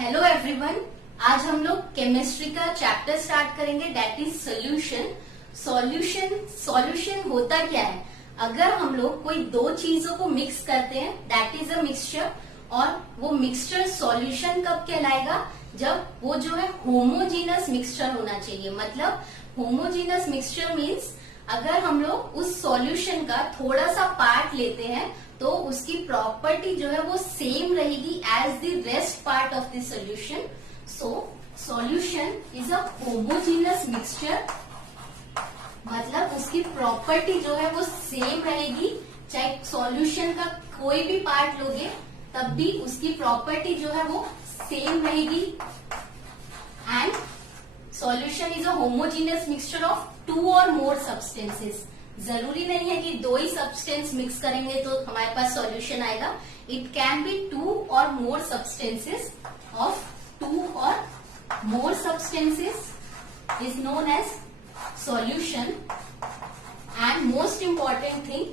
Hello everyone, आज हम लोग केमिस्ट्री का चैप्टर स्टार्ट करेंगे, दैट इज सॉल्यूशन। सॉल्यूशन होता क्या है? अगर हम लोग कोई दो चीजों को मिक्स करते हैं, दैट इज अ मिक्सचर। और वो मिक्सचर सॉल्यूशन कब कहलाएगा? जब वो जो है होमोजीनस मिक्सचर होना चाहिए। मतलब होमोजीनस मिक्सचर मीन्स अगर हम लोग उस सॉल्यूशन का थोड़ा सा पार्ट लेते हैं तो उसकी प्रॉपर्टी जो है वो सेम रहेगी as the rest part of the solution. So solution is a homogeneous mixture, मतलब उसकी प्रॉपर्टी जो है वो सेम रहेगी। चाहे सॉल्यूशन का कोई भी पार्ट लोगे तब भी उसकी प्रॉपर्टी जो है वो सेम रहेगी। And solution is a homogeneous mixture of two और मोर सब्सटेंसेस। जरूरी नहीं है कि दो ही सब्सटेंस मिक्स करेंगे तो हमारे पास सॉल्यूशन आएगा। इट कैन बी टू और मोर सब्सटेंसेस ऑफ टू और more substances is known as solution. And most important thing,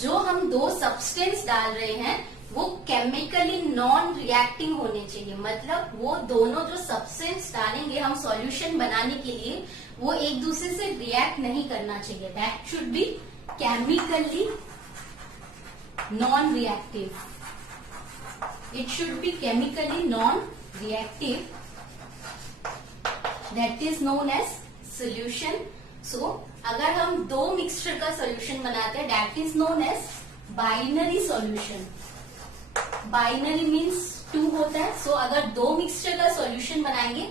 जो हम दो सब्सटेंस डाल रहे हैं वो केमिकली नॉन रिएक्टिंग होने चाहिए। मतलब वो दोनों जो सब्सटेंस डालेंगे हम सॉल्यूशन बनाने के लिए, वो एक दूसरे से रिएक्ट नहीं करना चाहिए। That should be chemically non reactive. It should be chemically non reactive, that is known as solution. So अगर हम दो मिक्सचर का सोल्यूशन बनाते हैं, that is known as binary solution. Binary means two होता है। सो अगर दो मिक्सचर का सॉल्यूशन बनाएंगे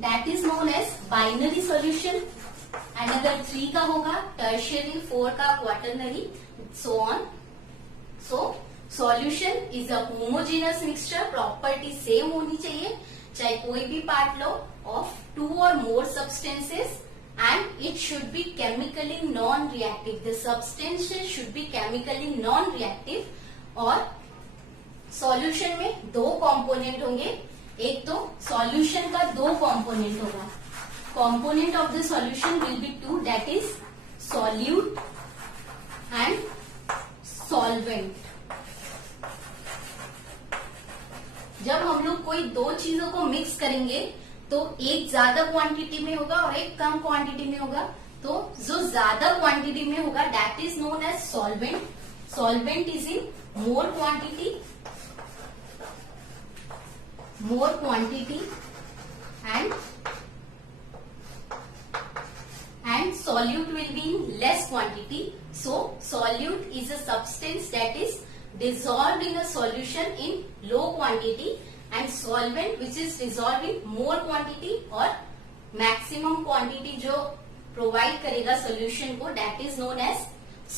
that is known as binary solution. And अगर 3 का होगा टर्शियरी, 4 का quaternary, so on. So solution is a homogeneous mixture, property same होनी चाहिए चाहे कोई भी पार्ट लो ऑफ टू और more substances. And it should be chemically non reactive. The substances should be chemically non reactive. और solution में दो component होंगे। एक तो सॉल्यूशन का दो कंपोनेंट होगा। Component of the solution will be two, that is solute and solvent. जब हम लोग कोई दो चीजों को मिक्स करेंगे तो एक ज्यादा क्वांटिटी में होगा और एक कम क्वांटिटी में होगा। तो जो ज्यादा क्वांटिटी में होगा that is known as solvent. Solvent is in more quantity and solute will be in less quantity. So solute is a substance that is dissolved in a solution in low quantity, and solvent which is dissolved in more quantity or maximum quantity जो provide करेगा solution को, that is known as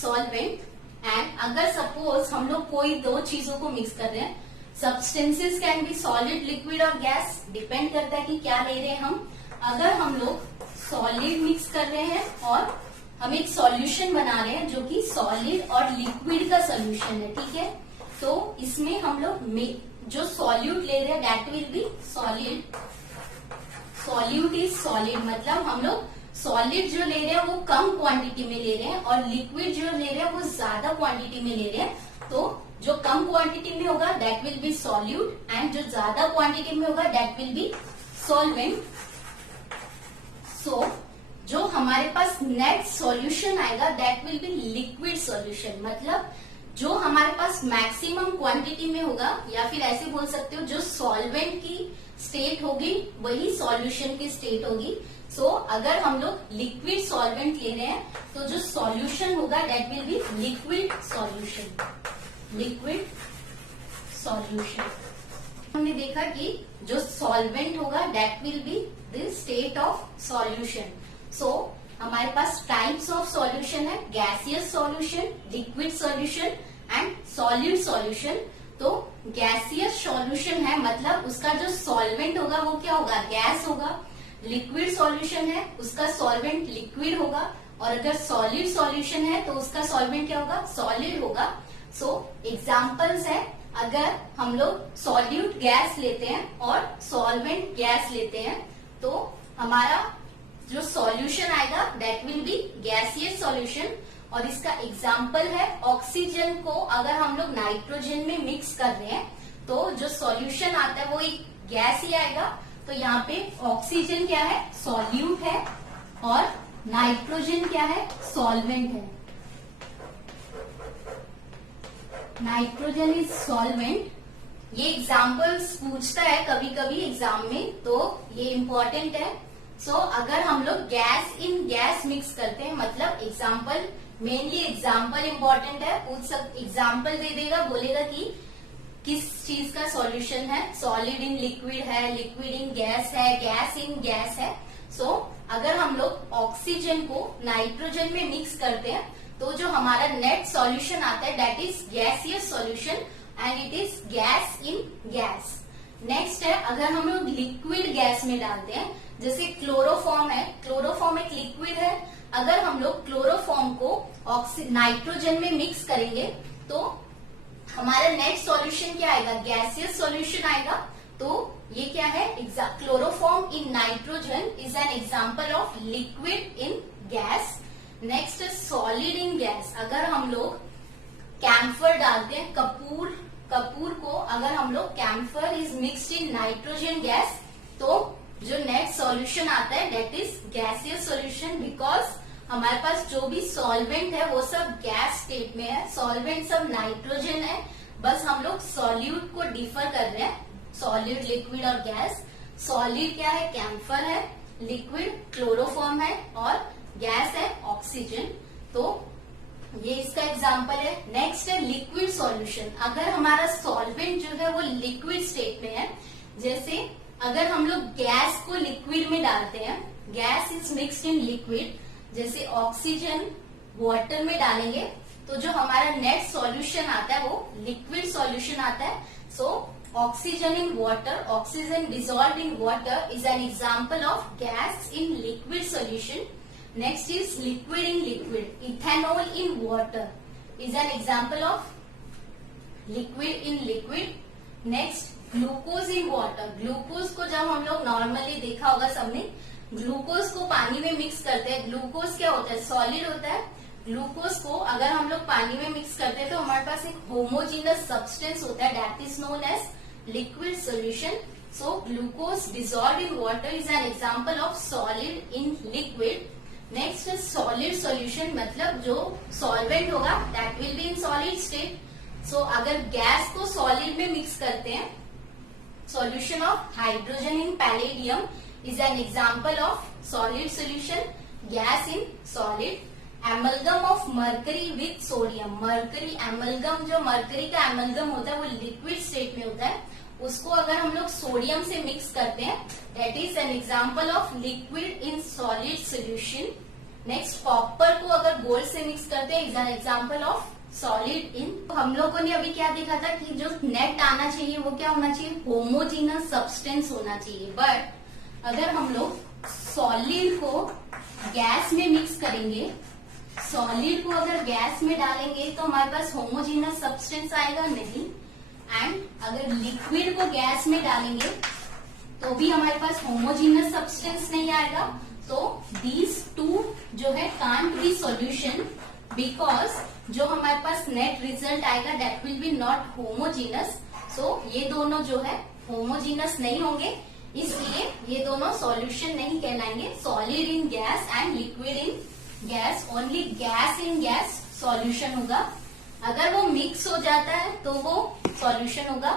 solvent. And अगर suppose हम लोग कोई दो चीजों को मिक्स कर रहे हैं, substances can be solid, liquid और गैस, डिपेंड करता है कि क्या ले रहे हैं हम। अगर हम लोग सॉलिड मिक्स कर रहे हैं और हम एक सॉल्यूशन बना रहे हैं जो कि सॉलिड और लिक्विड का सॉल्यूशन है, ठीक है, तो इसमें हम लोग जो सॉल्यूट ले रहे हैं that will B solid. Solute is solid, मतलब हम लोग सॉलिड जो ले रहे हैं वो कम क्वांटिटी में ले रहे हैं और लिक्विड जो ले रहे हैं वो ज्यादा क्वांटिटी में ले रहे हैं। तो जो कम क्वांटिटी में होगा that will B solute and जो ज्यादा क्वांटिटी में होगा दैट विल बी सॉल्वेंट। सो जो हमारे पास नेट सॉल्यूशन आएगा that will be liquid solution. मतलब जो हमारे पास मैक्सिमम क्वांटिटी में होगा, या फिर ऐसे बोल सकते हो जो सॉल्वेंट की स्टेट होगी वही सॉल्यूशन की स्टेट होगी। सो अगर हम लोग लिक्विड सॉल्वेंट ले रहे हैं तो जो सॉल्यूशन होगा that will be liquid solution. Liquid solution. हमने देखा कि जो सॉल्वेंट होगा that will be the state of solution. So हमारे पास टाइप्स ऑफ सॉल्यूशन है, gaseous solution, liquid solution and solid solution. तो गैसियस सॉल्यूशन है मतलब उसका जो सॉल्वेंट होगा वो क्या होगा? गैस होगा। लिक्विड सॉल्यूशन है उसका सॉल्वेंट लिक्विड होगा। और अगर सॉलिड सॉल्यूशन है तो उसका सॉल्वेंट क्या होगा? सॉलिड होगा। सो एग्जाम्पल्स है, अगर हम लोग सॉल्यूट गैस लेते हैं और सॉल्वेंट गैस लेते हैं तो हमारा जो सॉल्यूशन आएगा that will B gaseous solution. और इसका एग्जाम्पल है ऑक्सीजन को अगर हम लोग नाइट्रोजन में मिक्स कर रहे हैं तो जो सॉल्यूशन आता है वो एक गैस ही आएगा। तो यहाँ पे ऑक्सीजन क्या है, सॉल्यूट है, और नाइट्रोजन क्या है, सॉल्वेंट है। Nitrogen is solvent. ये एग्जाम्पल्स पूछता है कभी कभी एग्जाम में, तो ये इंपॉर्टेंट है। सो अगर हम लोग गैस इन गैस मिक्स करते हैं, मतलब एग्जाम्पल, मेनली एग्जाम्पल इंपॉर्टेंट है, एग्जाम्पल दे देगा, बोलेगा कि किस चीज का सॉल्यूशन है, सॉलिड इन लिक्विड है, लिक्विड इन गैस है, गैस इन गैस है। सो अगर हम लोग ऑक्सीजन को नाइट्रोजन में मिक्स करते हैं तो जो हमारा नेट सॉल्यूशन आता है that is gaseous solution and it is gas in gas. Next है, अगर हम लोग लिक्विड गैस में डालते हैं, जैसे क्लोरोफॉर्म है, क्लोरोफॉर्म एक लिक्विड है, अगर हम लोग क्लोरोफॉर्म को नाइट्रोजन में मिक्स करेंगे तो हमारा नेट सॉल्यूशन क्या आएगा, गैसियस सॉल्यूशन आएगा। तो ये क्या है, chloroform in nitrogen is an example of liquid in gas. Next solid in gas, अगर हम लोग कैम्फर डालते हैं, कपूर को अगर हम लोग camphor is mixed in nitrogen gas, तो जो नेट सॉल्यूशन आता है that is gaseous solution, because हमारे पास जो भी सॉल्वेंट है वो सब गैस स्टेट में है, सॉल्वेंट सब नाइट्रोजन है, बस हम लोग सॉल्यूट को डिफर कर रहे हैं, सॉलिड, लिक्विड और गैस। सॉलिड क्या है, कैम्फर है, लिक्विड क्लोरोफॉर्म है, और गैस है ऑक्सीजन। तो ये इसका एग्जाम्पल है। नेक्स्ट है लिक्विड सॉल्यूशन, अगर हमारा सॉल्वेंट जो है वो लिक्विड स्टेट में है, जैसे अगर हम लोग गैस को लिक्विड में डालते हैं, gas is mixed in liquid, जैसे ऑक्सीजन वाटर में डालेंगे तो जो हमारा नेट सॉल्यूशन आता है वो लिक्विड सॉल्यूशन आता है। So oxygen in water, oxygen dissolve in water is an example of gas in liquid solution. Next is liquid in liquid. Ethanol in water is an example of liquid in liquid. Next, glucose in water. Glucose को जब हम लोग normally देखा होगा सबने, glucose को पानी में मिक्स करते हैं। ग्लूकोज क्या होता है, सॉलिड होता है। ग्लूकोज को अगर हम लोग पानी में मिक्स करते हैं तो हमारे पास एक होमोजीनस सब्सटेंस होता है that is known as liquid solution. So glucose dissolve in water is an example of solid in liquid. Next solid solution, मतलब जो सॉल्वेंट होगा that will be in solid state. So अगर gas को solid में mix करते हैं, solution of hydrogen in palladium is an example of solid solution, gas in solid. Amalgam of mercury with sodium, mercury amalgam, जो mercury का amalgam होता है वो लिक्विड स्टेट में होता है, उसको अगर हम लोग सोडियम से मिक्स करते हैं that is an example of liquid in solid solution. Next copper को अगर गोल्ड से मिक्स करते हैं is an example of solid इन। हम लोगों ने अभी क्या देखा था कि जो नेट आना चाहिए वो क्या होना चाहिए, होमोजीनस सब्सटेंस होना चाहिए। बट अगर हम लोग सॉलिड को गैस में मिक्स करेंगे, सॉलिड को अगर गैस में डालेंगे तो हमारे पास होमोजीनस सब्सटेंस आएगा नहीं, एंड अगर लिक्विड को गैस में डालेंगे तो भी हमारे पास होमोजीनस सब्सटेंस नहीं आएगा। तो दीज टू जो है कांट बी सॉल्यूशन, बिकॉज जो हमारे पास नेट रिजल्ट आएगा that will be not homogeneous. So ये दोनों जो है होमोजीनस नहीं होंगे, इसलिए ये दोनों सॉल्यूशन नहीं कहलाएंगे। Solid in gas and liquid in gas, only gas in gas solution होगा। अगर वो मिक्स हो जाता है तो वो सॉल्यूशन होगा,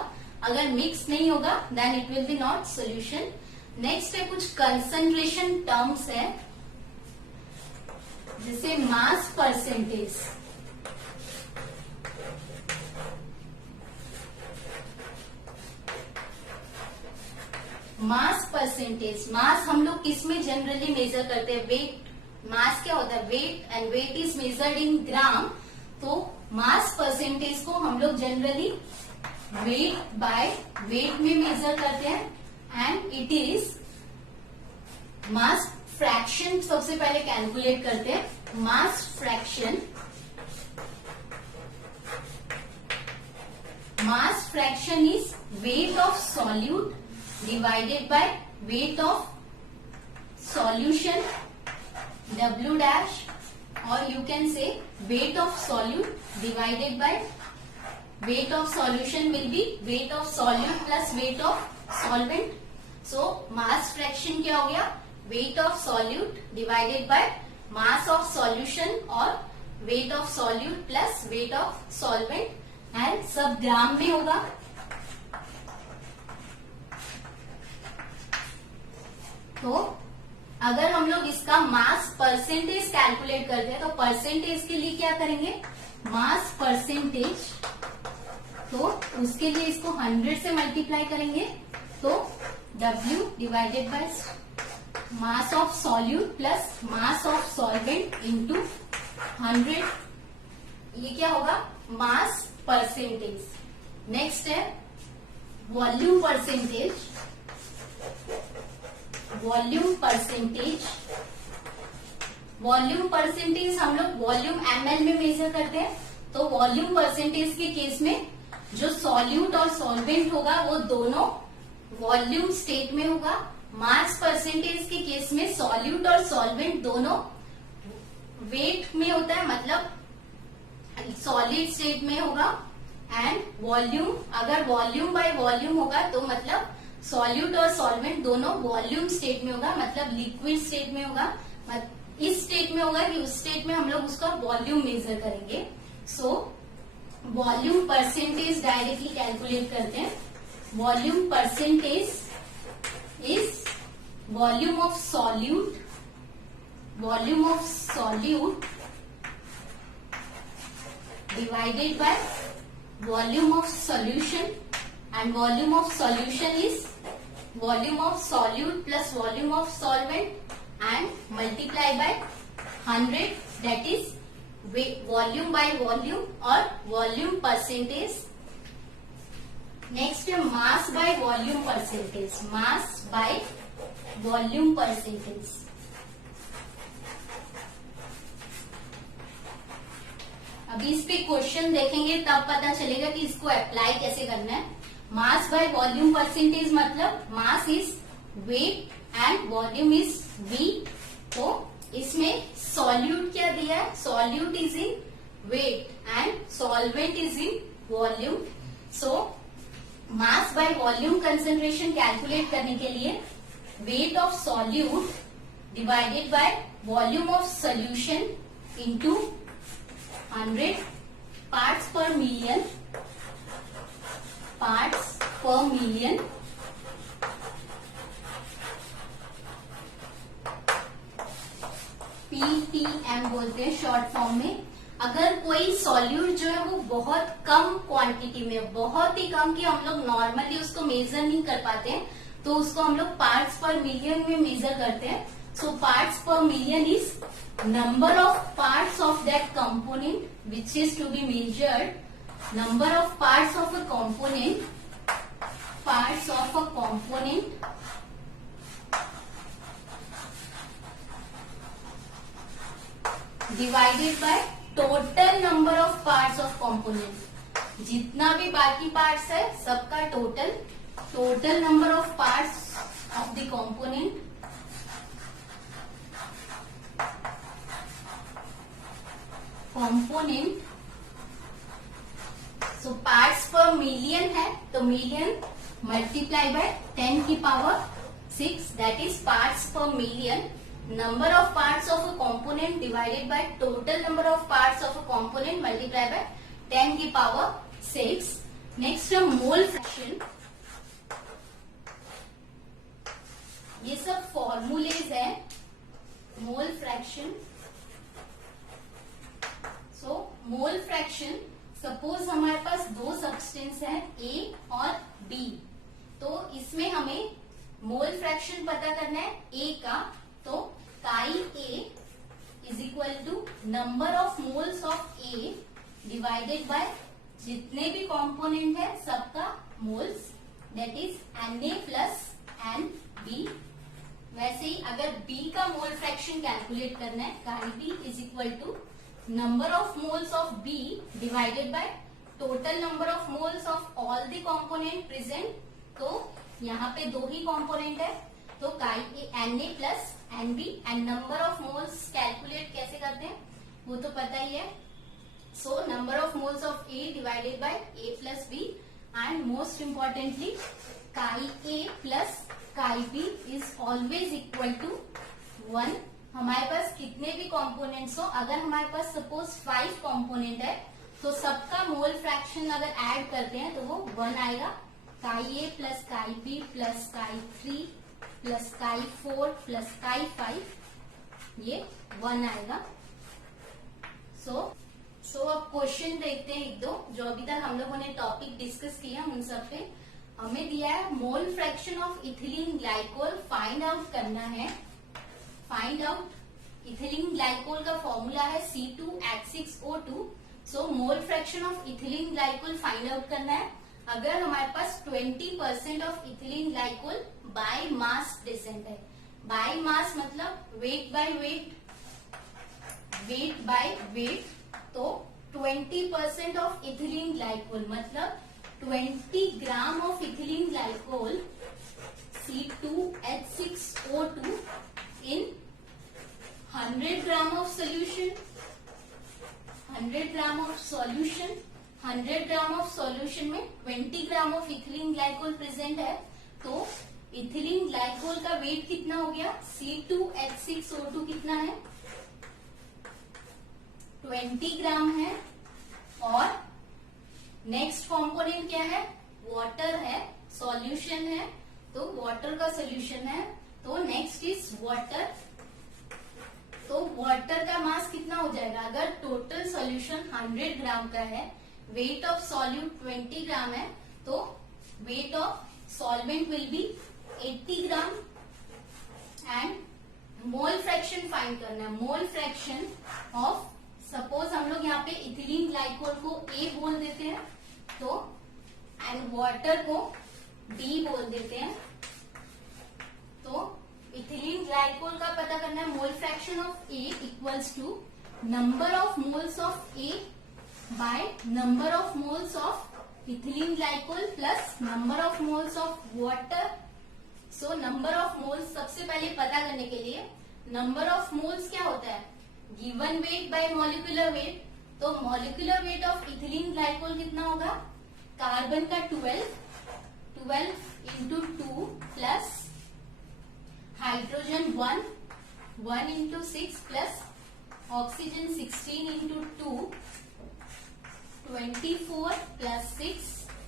अगर मिक्स नहीं होगा then it will be not solution. Next है कुछ कंसंट्रेशन टर्म्स है, जैसे मास परसेंटेज। मास परसेंटेज, मास हम लोग किस में जनरली मेजर करते हैं, वेट। मास क्या होता है, weight, and weight is measured in gram. तो मास परसेंटेज को हम लोग जनरली वेट बाय वेट में मेजर करते हैं, and it is mass fraction. सबसे पहले कैलकुलेट करते हैं mass fraction. Mass fraction is weight of solute divided by weight of solution, W dash, or you can say weight of solute divided by weight of solution will be weight of solute plus weight of solvent. So mass fraction क्या हो गया, weight of solute divided by mass of solution और weight of solute plus weight of solvent and सब ग्राम में होगा. तो अगर हम लोग इसका मास परसेंटेज कैलकुलेट करते हैं तो परसेंटेज के लिए क्या करेंगे, मास परसेंटेज, तो उसके लिए इसको 100 से मल्टीप्लाई करेंगे तो W divided by mass of solute plus mass of solvent into 100, ये क्या होगा, मास परसेंटेज. नेक्स्ट है volume percentage. Volume percentage, volume percentage हम लोग वॉल्यूम ml में मेजर करते हैं. तो वॉल्यूम परसेंटेज के केस में जो सॉल्यूट और सॉल्वेंट होगा वो दोनों वॉल्यूम स्टेट में होगा. मास परसेंटेज के केस में सॉल्यूट और सॉल्वेंट दोनों वेट में होता है, मतलब सॉलिड स्टेट में होगा. एंड वॉल्यूम, अगर वॉल्यूम बाय वॉल्यूम होगा तो मतलब सॉल्यूट और सॉल्वेंट दोनों वॉल्यूम स्टेट में होगा, मतलब लिक्विड स्टेट में होगा. इस स्टेट में होगा कि उस स्टेट में हम लोग उसका वॉल्यूम मेजर करेंगे. So volume percentage directly calculate करते हैं. Volume percentage is volume of solute, volume of solute divided by volume of solution, and volume of solution is volume of solute plus volume of solvent and multiply by 100, that is volume by volume or volume percentage. Next है mass by volume percentage. Mass by volume percentage. अभी इस पे question देखेंगे तब पता चलेगा कि इसको अप्लाई कैसे करना है. मास बाय वॉल्यूम परसेंटेज मतलब mass is weight and volume is V. तो इसमें सॉल्यूट क्या दिया है, solute is in weight and solvent is in volume. So mass by volume concentration calculate करने के लिए weight of solute divided by volume of solution into 100 parts per million, parts per million. PTM बोलते हैं short form में. अगर कोई solute जो है वो बहुत कम क्वांटिटी में, बहुत ही कम कि हम लोग नॉर्मली उसको मेजर नहीं कर पाते हैं, तो उसको हम लोग पार्ट्स पर मिलियन में मेजर करते हैं. सो पार्ट्स पर million is number of parts of that component which is to be measured. Number of parts of a component, parts of a component divided by total number of parts of component. जितना भी बाकी parts है सबका total, total number of parts of the component so parts पर million है तो million multiply by 10 की power 6, that is parts पर million. Number of parts of a component divided by total number of parts of a component multiply by 10 की power 6. Next है mole fraction. ये सब formulas है. Mole fraction, सो mole fraction, suppose हमारे पास दो substance है A और B, तो इसमें हमें मोल फ्रैक्शन पता करना है A का. तो chi A is equal to number of moles of A divided by जितने भी कंपोनेंट है सबका moles, that is Na plus NB. वैसे ही अगर B का मोल फ्रैक्शन कैलकुलेट करना है, chi B is equal to number of moles of B divided by total number of moles of all the component present. तो यहाँ पे दो ही component है तो Na plus NB. And number of moles calculate कैसे करते हैं वो तो पता ही है, So number of moles of A divided by A plus B, and most importantly chi A plus chi B is always equal to 1. हमारे पास कितने भी कंपोनेंट्स हो, अगर हमारे पास सपोज 5 कंपोनेंट है तो सबका मोल फ्रैक्शन अगर ऐड करते हैं तो वो 1 आएगा. chi A plus chi B plus chi 3 plus chi 4 plus chi 5 ये 1 आएगा. सो अब क्वेश्चन देखते हैं एक दो जो अभी तक हम लोगों ने टॉपिक डिस्कस किया उन सब पे. हमें दिया है mole fraction of ethylene glycol find out करना है. फाइंड आउट इथिलीन ग्लाइकोल का फॉर्मूला है C2H6O2. So mole fraction of ethylene glycol find out करना है. अगर हमारे पास 20% of ethylene glycol by mass present है. बाय मास मतलब wait by wait, wait by wait. तो 20% ऑफ इथिलीन ग्लाइकोल मतलब 20 gram of ethylene glycol C2H6O2 in 100 gram of solution. 100 gram of solution, 100 gram of solution में 20 gram of ethylene glycol present है. तो ethylene glycol का wait कितना हो गया? C2H6O2 कितना है? 20 ग्राम है. और नेक्स्ट कंपोनेंट क्या है? वाटर है, सॉल्यूशन है. तो वाटर का सॉल्यूशन है. तो नेक्स्ट इज वाटर. तो वाटर का मास कितना हो जाएगा? अगर टोटल सॉल्यूशन 100 ग्राम का है, वेट ऑफ सॉल्यूट 20 ग्राम है, तो wait of solvent will be 80 gram. And mole fraction find करना है. मोल फ्रैक्शन ऑफ, सपोज हम लोग यहाँ पे इथिलीन ग्लाइकोल को A बोल देते हैं तो, एंड वाटर को B बोल देते हैं. तो इथिलीन ग्लाइकोल का पता करना है. Mole fraction of A equals to number of moles of A by number of moles of ethylene glycol plus number of moles of water. So number of moles सबसे पहले पता करने के लिए, नंबर ऑफ मोल्स क्या होता है? Given weight by molecular weight. तो molecular weight of ethylene glycol कितना होगा? कार्बन का 12 into 2 plus hydrogen 1 into 6 plus oxygen 16 into 2 24 plus 6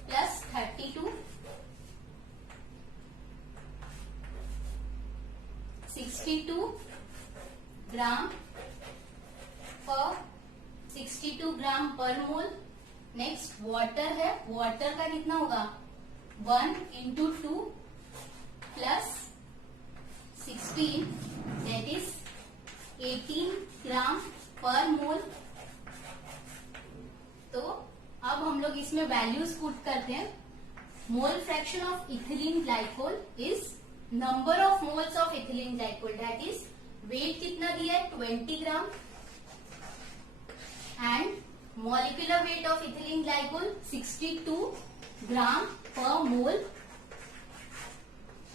plus 32 62 gram per 62 gram per mole. Next water है. वाटर का कितना होगा? 1 into 2 plus 16 that is 18 gram per mole. तो अब हम लोग इसमें वैल्यूज पुट करते हैं. Mole fraction of ethylene glycol is number of moles of ethylene glycol, that is weight कितना दिया है? 20 gram. And molecular weight of ethylene glycol 62 gram per mole,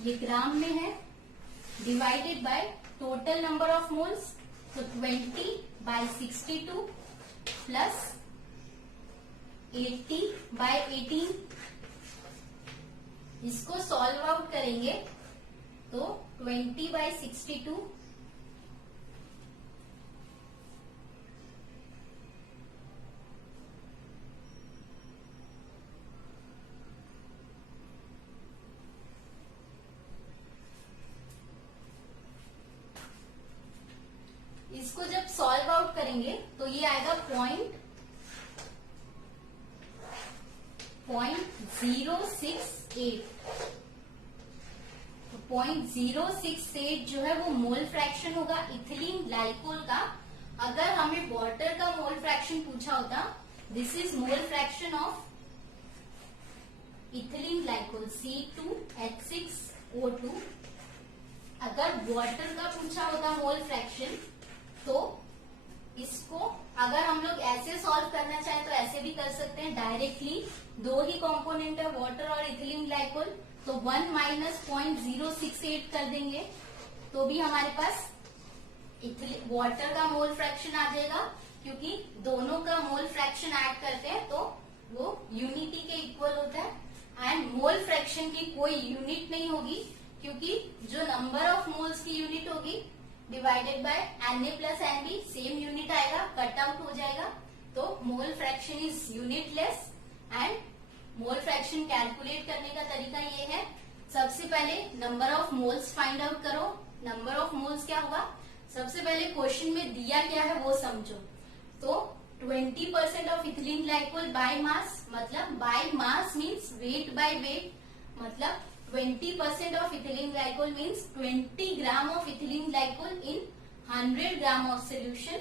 ये ग्राम में है, divided by total number of moles. तो 20 bye 62 plus 80 bye 18. इसको solve out करेंगे तो 20 बाय 62 इसको जब सॉल्व आउट करेंगे तो ये आएगा 0.068. तो 0.068 जो है वो मोल फ्रैक्शन होगा इथिलीन ग्लाइकोल का. अगर हमें वाटर का मोल फ्रैक्शन पूछा होता, this is mole fraction of ethylene glycol C2H6O2. अगर वाटर का पूछा होता मोल फ्रैक्शन तो इसको अगर हम लोग ऐसे सॉल्व करना चाहें तो ऐसे भी कर सकते हैं डायरेक्टली. दो ही कंपोनेंट है, वाटर और इथिलीन ग्लाइकोल, तो 1 माइनस 0.068 कर देंगे तो भी हमारे पास वाटर का मोल फ्रैक्शन आ जाएगा. क्योंकि दोनों का मोल फ्रैक्शन ऐड करते हैं तो वो यूनिटी के इक्वल होता है। एंड मोल फ्रैक्शन की कोई यूनिट नहीं होगी, क्योंकि जो नंबर ऑफ मोल्स की यूनिट होगी divided by Na plus Nb same unit आएगा, कट आउट हो जाएगा। तो मोल fraction is unitless. And mole fraction calculate करने का तरीका ये है, सबसे पहले number of moles find out करो। नंबर ऑफ मोल्स क्या होगा, सबसे पहले क्वेश्चन में दिया क्या है वो समझो। तो 20% of ethylene glycol by mass, मतलब by mass means weight by weight, मतलब 20% of ethylene glycol means 20 gram of ethylene glycol in 100 gram of solution.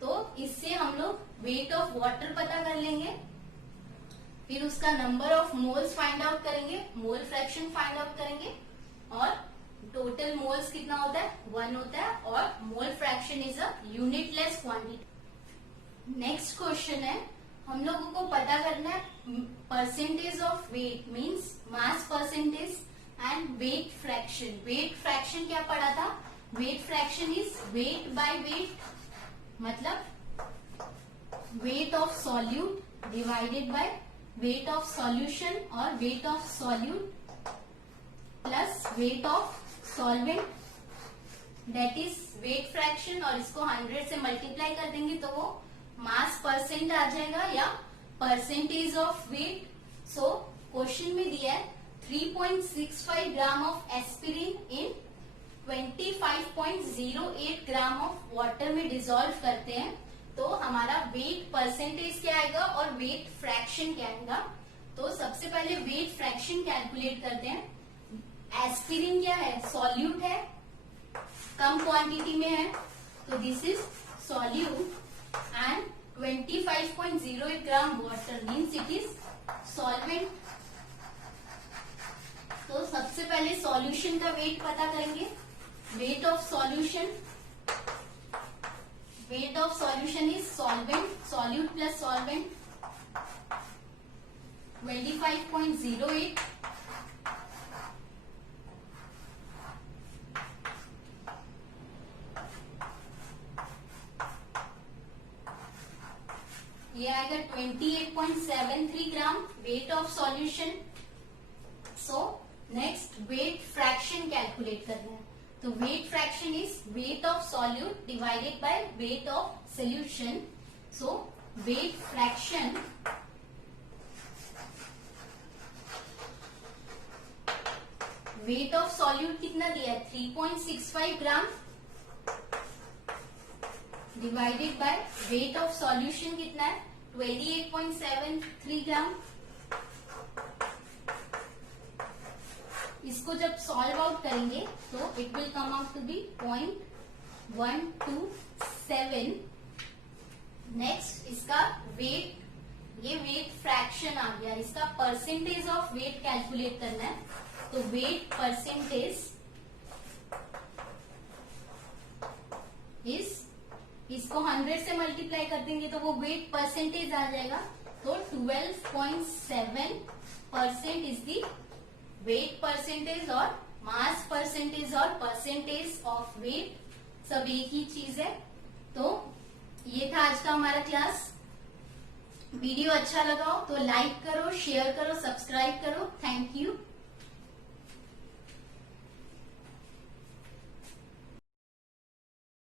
तो इससे हम लोग वेट ऑफ वाटर पता कर लेंगे, फिर उसका number of moles find out करेंगे, मोल फ्रैक्शन फाइंड आउट करेंगे, और टोटल मोल्स कितना होता है 1 होता है, और mole fraction is a unitless quantity. Next question है, हम लोगों को पता करना है percentage of weight means mass percentage and weight fraction. Weight fraction क्या पढ़ा था, weight fraction is weight by weight, मतलब weight of solute divided by weight of solution और weight of solute plus weight of solvent, that is weight fraction. और इसको 100 से multiply कर देंगे तो वो मास परसेंट आ जाएगा या percentage of weight. So question में दिया है 3.65 gram of aspirin in 25.08 gram of water में डिसॉल्व करते हैं, तो हमारा वेट परसेंटेज क्या आएगा और वेट फ्रैक्शन क्या आएगा। तो सबसे पहले वेट फ्रैक्शन कैलकुलेट करते हैं। एस्पिरिन क्या है, सॉल्यूट है, कम क्वांटिटी में है, तो this is solute, and 25.08 gram water means it is solvent. तो सबसे पहले सॉल्यूशन का वेट पता करेंगे। Wait of solution, wait of solution is solvent, solute plus solvent 25.08, ये आएगा 28.73 gram weight of solution. So next weight fraction calculate करना है। तो wait fraction is weight of solute divided by weight of solution. So wait fraction wait of solute कितना दिया है 3.65 gram divided by weight of solution कितना है 28.73 ग्राम। इसको जब सॉल्व आउट करेंगे तो it will come out to be 0.127। Next इसका वेट, ये वेट फ्रैक्शन आ गया, इसका परसेंटेज ऑफ वेट कैलकुलेट करना है। तो वेट परसेंटेज इज, इसको 100 से मल्टीप्लाई कर देंगे तो वो वेट परसेंटेज आ जाएगा। तो 12.7% इज दी वेट परसेंटेज, और मास परसेंटेज और परसेंटेज ऑफ वेट सब एक ही चीज है। तो ये था आज का हमारा क्लास। वीडियो अच्छा लगा हो तो लाइक करो, शेयर करो, सब्सक्राइब करो। Thank you.